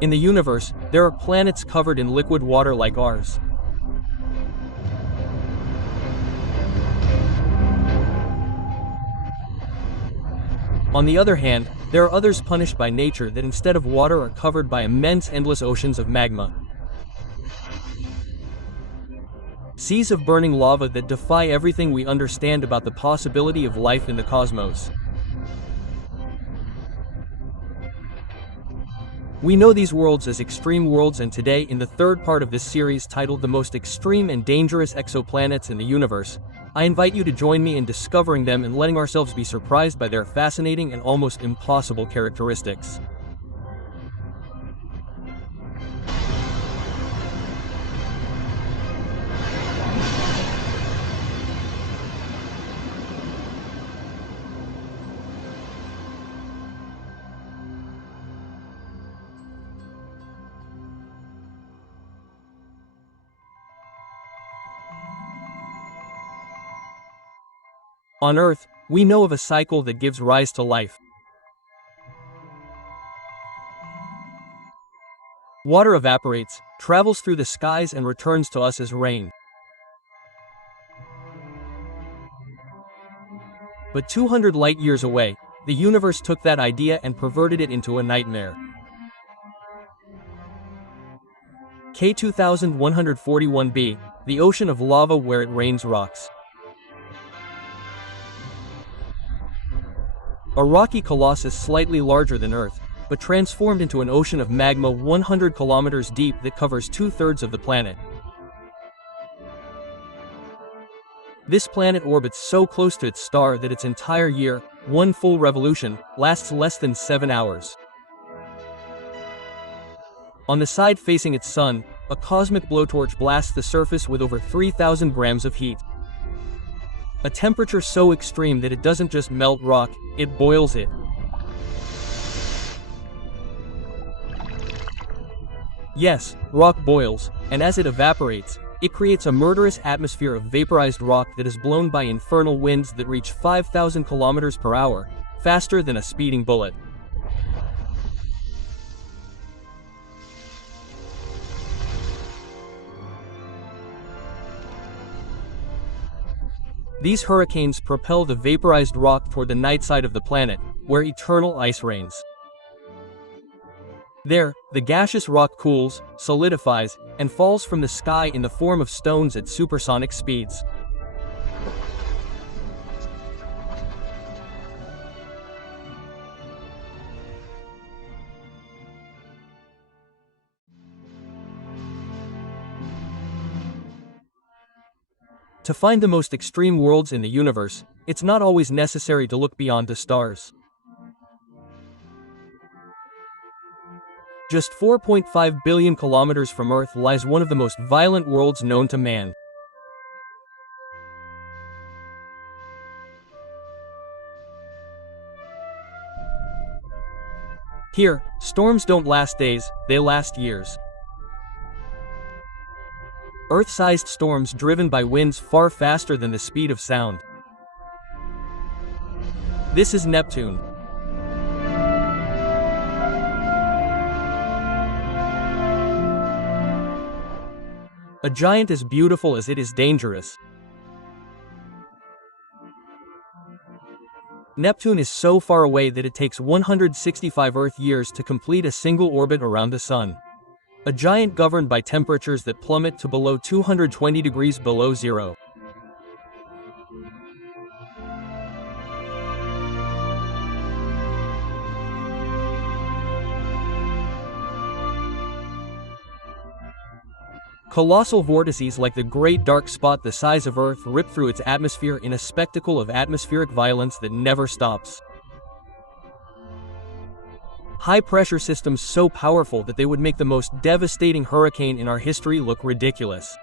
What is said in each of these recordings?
In the universe, there are planets covered in liquid water like ours. On the other hand, there are others punished by nature that instead of water are covered by immense endless oceans of magma. Seas of burning lava that defy everything we understand about the possibility of life in the cosmos. We know these worlds as extreme worlds, and today, in the third part of this series titled The Most Extreme and Dangerous Exoplanets in the Universe, I invite you to join me in discovering them and letting ourselves be surprised by their fascinating and almost impossible characteristics. On Earth, we know of a cycle that gives rise to life. Water evaporates, travels through the skies, and returns to us as rain. But 200 light-years away, the universe took that idea and perverted it into a nightmare. K2141b, the ocean of lava where it rains rocks. A rocky colossus slightly larger than Earth, but transformed into an ocean of magma 100 kilometers deep that covers 2/3 of the planet. This planet orbits so close to its star that its entire year, one full revolution, lasts less than 7 hours. On the side facing its sun, a cosmic blowtorch blasts the surface with over 3,000 grams of heat. A temperature so extreme that it doesn't just melt rock, it boils it. Yes, rock boils, and as it evaporates, it creates a murderous atmosphere of vaporized rock that is blown by infernal winds that reach 5,000 kilometers per hour, faster than a speeding bullet. These hurricanes propel the vaporized rock toward the night side of the planet, where eternal ice reigns. There, the gaseous rock cools, solidifies, and falls from the sky in the form of stones at supersonic speeds. To find the most extreme worlds in the universe, it's not always necessary to look beyond the stars. Just 4.5 billion kilometers from Earth lies one of the most violent worlds known to man. Here, storms don't last days, they last years. Earth-sized storms driven by winds far faster than the speed of sound. This is Neptune. A giant as beautiful as it is dangerous. Neptune is so far away that it takes 165 Earth years to complete a single orbit around the Sun. A giant governed by temperatures that plummet to below 220 degrees below zero. Colossal vortices like the Great Dark Spot the size of Earth rip through its atmosphere in a spectacle of atmospheric violence that never stops. High-pressure systems so powerful that they would make the most devastating hurricane in our history look ridiculous.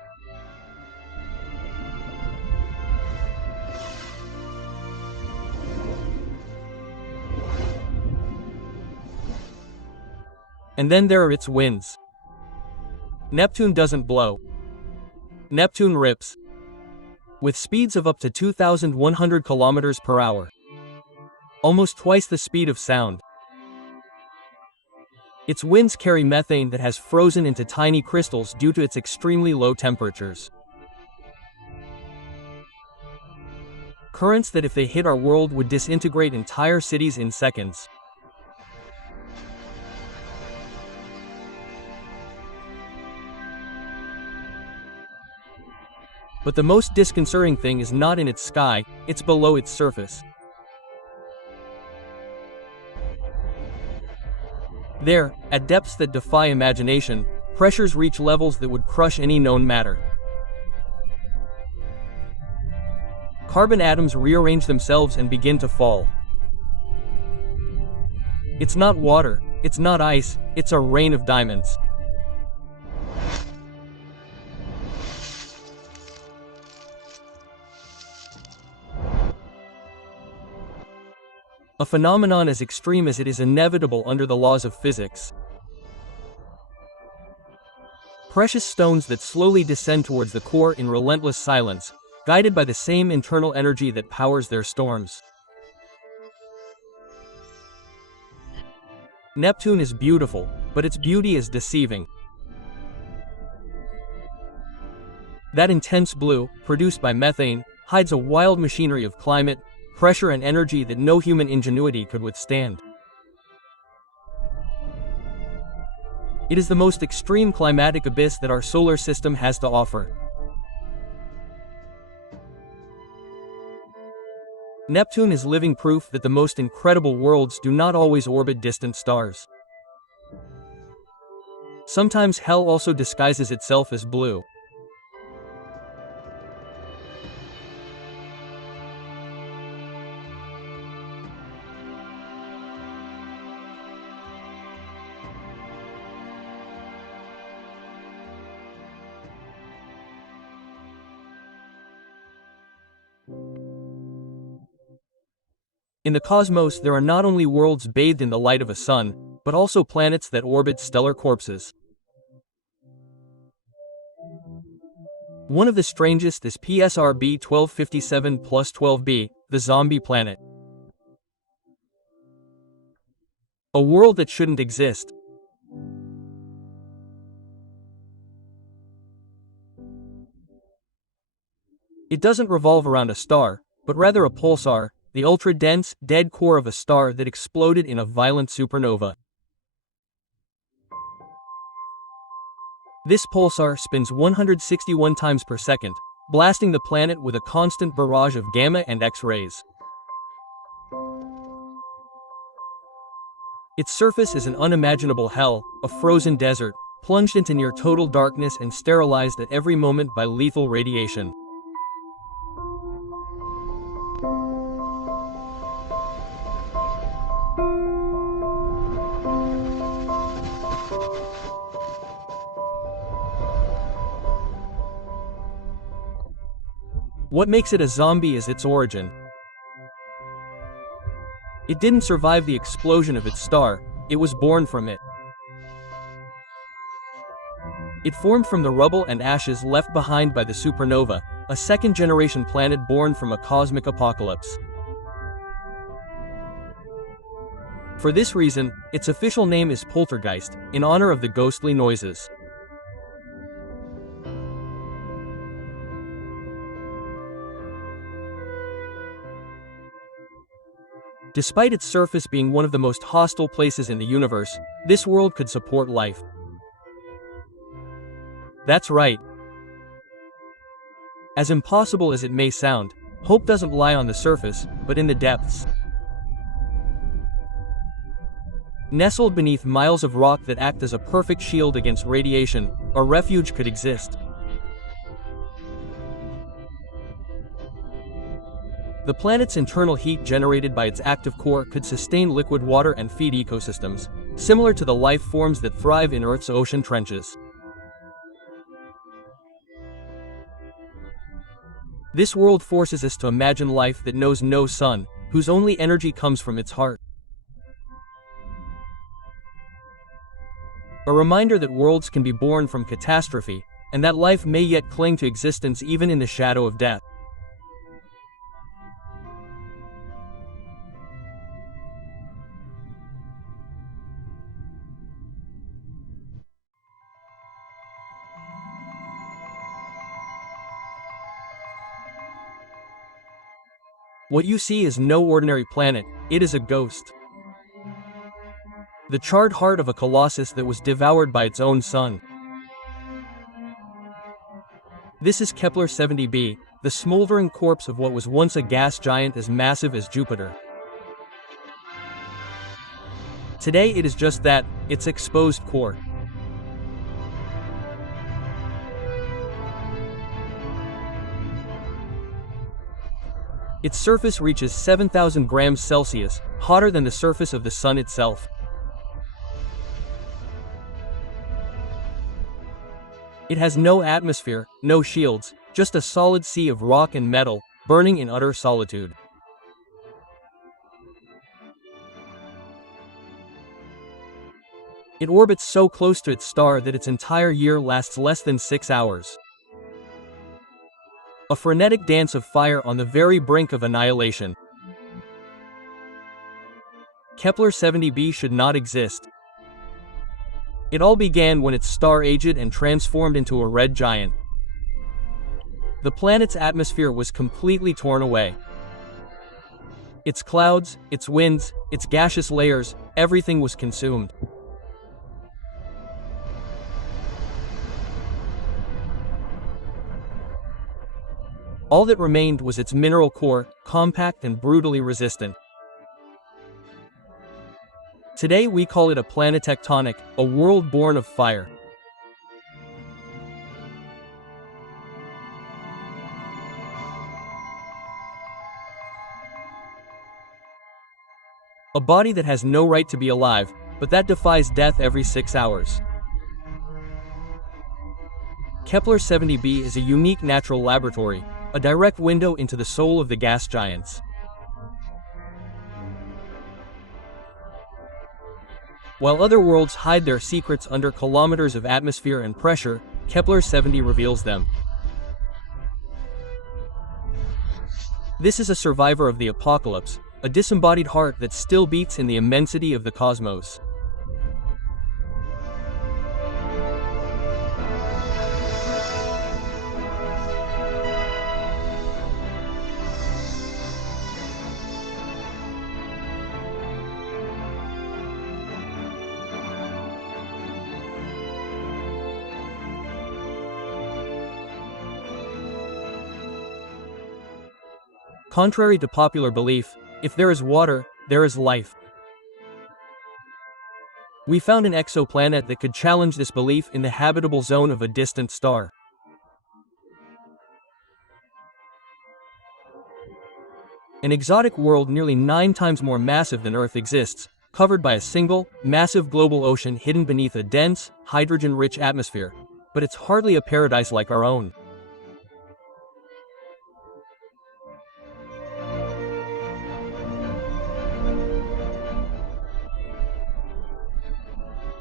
And then there are its winds. Neptune doesn't blow. Neptune rips. With speeds of up to 2,100 kilometers per hour. Almost twice the speed of sound. Its winds carry methane that has frozen into tiny crystals due to its extremely low temperatures. Currents that if they hit our world would disintegrate entire cities in seconds. But the most disconcerting thing is not in its sky, it's below its surface. There, at depths that defy imagination, pressures reach levels that would crush any known matter. Carbon atoms rearrange themselves and begin to fall. It's not water, it's not ice, it's a rain of diamonds. A phenomenon as extreme as it is inevitable under the laws of physics. Precious stones that slowly descend towards the core in relentless silence, guided by the same internal energy that powers their storms. Neptune is beautiful, but its beauty is deceiving. That intense blue, produced by methane, hides a wild machinery of climate, pressure and energy that no human ingenuity could withstand. It is the most extreme climatic abyss that our solar system has to offer. Neptune is living proof that the most incredible worlds do not always orbit distant stars. Sometimes hell also disguises itself as blue. In the cosmos, there are not only worlds bathed in the light of a sun, but also planets that orbit stellar corpses. One of the strangest is PSRB 1257 plus 12b, the zombie planet. A world that shouldn't exist. It doesn't revolve around a star, but rather a pulsar, the ultra-dense, dead core of a star that exploded in a violent supernova. This pulsar spins 161 times per second, blasting the planet with a constant barrage of gamma and X-rays. Its surface is an unimaginable hell, a frozen desert, plunged into near-total darkness and sterilized at every moment by lethal radiation. What makes it a zombie is its origin. It didn't survive the explosion of its star, it was born from it. It formed from the rubble and ashes left behind by the supernova, a second-generation planet born from a cosmic apocalypse. For this reason, its official name is Poltergeist, in honor of the ghostly noises. Despite its surface being one of the most hostile places in the universe, this world could support life. That's right. As impossible as it may sound, hope doesn't lie on the surface, but in the depths. Nestled beneath miles of rock that act as a perfect shield against radiation, a refuge could exist. The planet's internal heat generated by its active core could sustain liquid water and feed ecosystems, similar to the life forms that thrive in Earth's ocean trenches. This world forces us to imagine life that knows no sun, whose only energy comes from its heart. A reminder that worlds can be born from catastrophe, and that life may yet cling to existence even in the shadow of death. What you see is no ordinary planet, it is a ghost. The charred heart of a colossus that was devoured by its own sun. This is Kepler-70b, the smoldering corpse of what was once a gas giant as massive as Jupiter. Today it is just that, its exposed core. Its surface reaches 7,000 grams Celsius, hotter than the surface of the Sun itself. It has no atmosphere, no shields, just a solid sea of rock and metal, burning in utter solitude. It orbits so close to its star that its entire year lasts less than 6 hours. A frenetic dance of fire on the very brink of annihilation. Kepler-70b should not exist. It all began when its star aged and transformed into a red giant. The planet's atmosphere was completely torn away. Its clouds, its winds, its gaseous layers, everything was consumed. All that remained was its mineral core, compact and brutally resistant. Today we call it a planet tectonic, a world born of fire. A body that has no right to be alive, but that defies death every 6 hours. Kepler-70b is a unique natural laboratory, a direct window into the soul of the gas giants. While other worlds hide their secrets under kilometers of atmosphere and pressure, Kepler-70 reveals them. This is a survivor of the apocalypse, a disembodied heart that still beats in the immensity of the cosmos. Contrary to popular belief, if there is water, there is life. We found an exoplanet that could challenge this belief in the habitable zone of a distant star. An exotic world nearly 9 times more massive than Earth exists, covered by a single, massive global ocean hidden beneath a dense, hydrogen-rich atmosphere. But it's hardly a paradise like our own.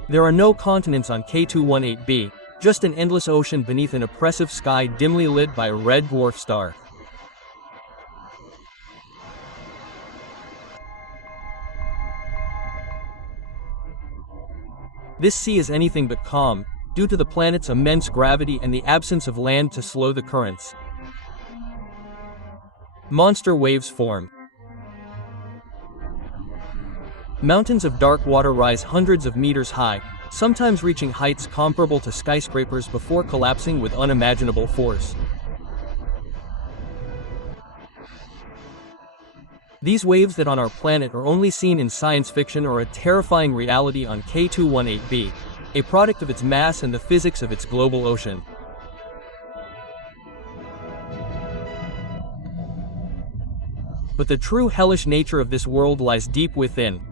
There are no continents on K218b, just an endless ocean beneath an oppressive sky dimly lit by a red dwarf star. This sea is anything but calm, due to the planet's immense gravity and the absence of land to slow the currents. Monster waves form. Mountains of dark water rise hundreds of meters high, sometimes reaching heights comparable to skyscrapers before collapsing with unimaginable force. These waves that on our planet are only seen in science fiction are a terrifying reality on K218b, a product of its mass and the physics of its global ocean. But the true hellish nature of this world lies deep within.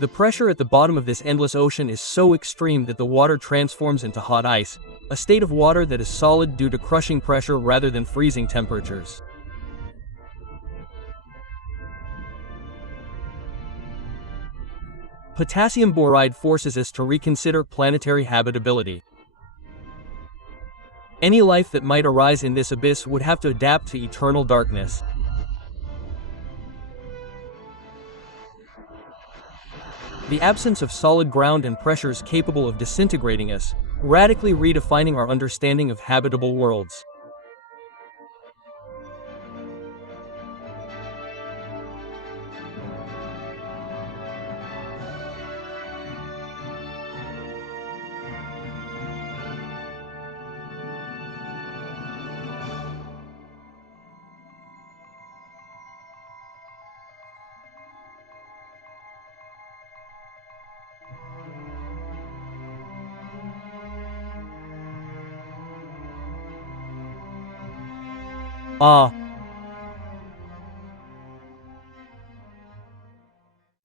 The pressure at the bottom of this endless ocean is so extreme that the water transforms into hot ice, a state of water that is solid due to crushing pressure rather than freezing temperatures. Potassium boride forces us to reconsider planetary habitability. Any life that might arise in this abyss would have to adapt to eternal darkness. The absence of solid ground and pressures capable of disintegrating us, radically redefining our understanding of habitable worlds. Ah,